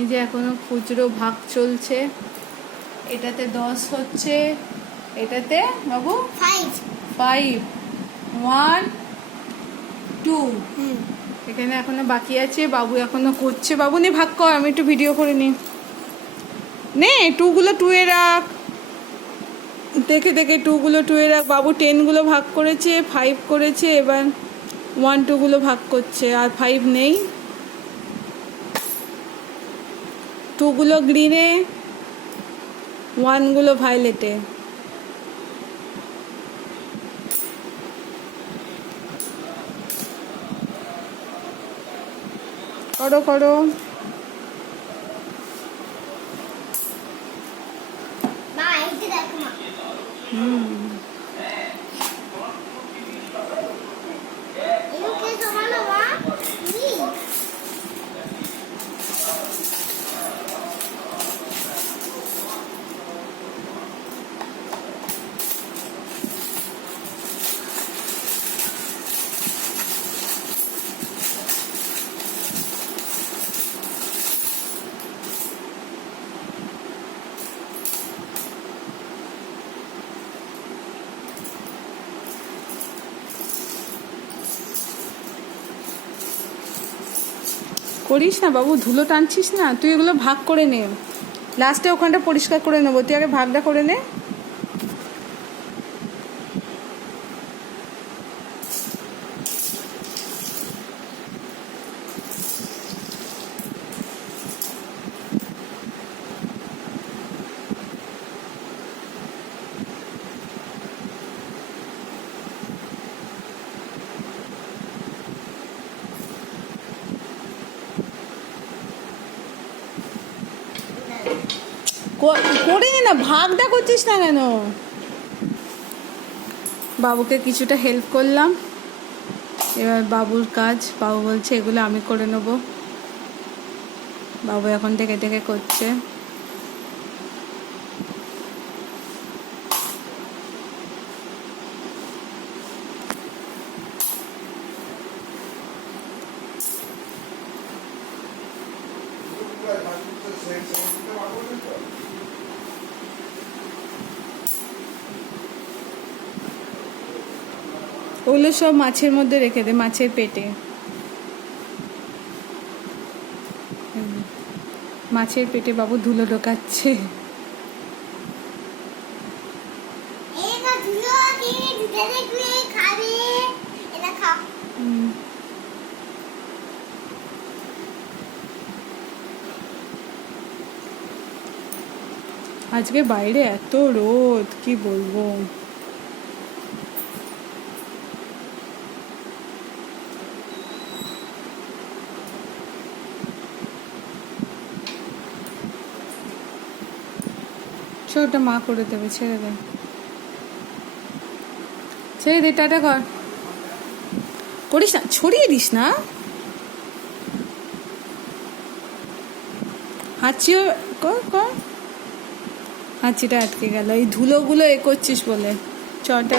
এই যে এখনও খুচরো ভাগ চলছে। এটাতে দশ হচ্ছে। এটাতে বাবু? ফাইভ ফাইভ ওয়ান টু এখানে এখনও বাকি আছে। বাবু এখনও করছে। বাবু নে ভাগ কর আমি একটু ভিডিও করে নি নে টুগুলো টুয়ে রাখ। দেখে দেখে টুগুলো টুয়ে রাখ। বাবু টেনগুলো ভাগ করেছে ফাইভ করেছে এবার ওয়ান টুগুলো ভাগ করছে। আর ফাইভ নেই। টুগুলো গ্রিনে ওয়ানগুলো ভায়োলেটে। করো করো। মা এই যে দেখো মা এগুলো কে জমালো মা তুমি করিস না বাবু, ধুলো টানছিস না, তুই এগুলো ভাগ করে নে। লাস্টে ওখানটা পরিষ্কার করে নেব, তুই আগে ভাগটা করে নে। করে নে না, ভাগটা করছিস না কেন? বাবুকে কিছুটা হেল্প করলাম। এবার বাবুর কাজ, বাবু বলছে, এগুলো আমি করে নেব। বাবু এখন থেকে থেকে করছে। ওগুলো সব মাছের মধ্যে রেখে দে মাছের পেটে। মাছের পেটে বাবু ধুলো ঢোকাচ্ছে। খাবে। আজকে বাইরে এত রোদ, কি বলব? ছোটটা মা করে দেবে, ছেড়ে দে। ছেড়ে দে, টাটা কর। করিস না, ছড়িয়ে দিস না। হাঁচিও কর কর। হাঁচিটা আটকে গেল। এই ধুলোগুলো এ করছিস বলে। চটা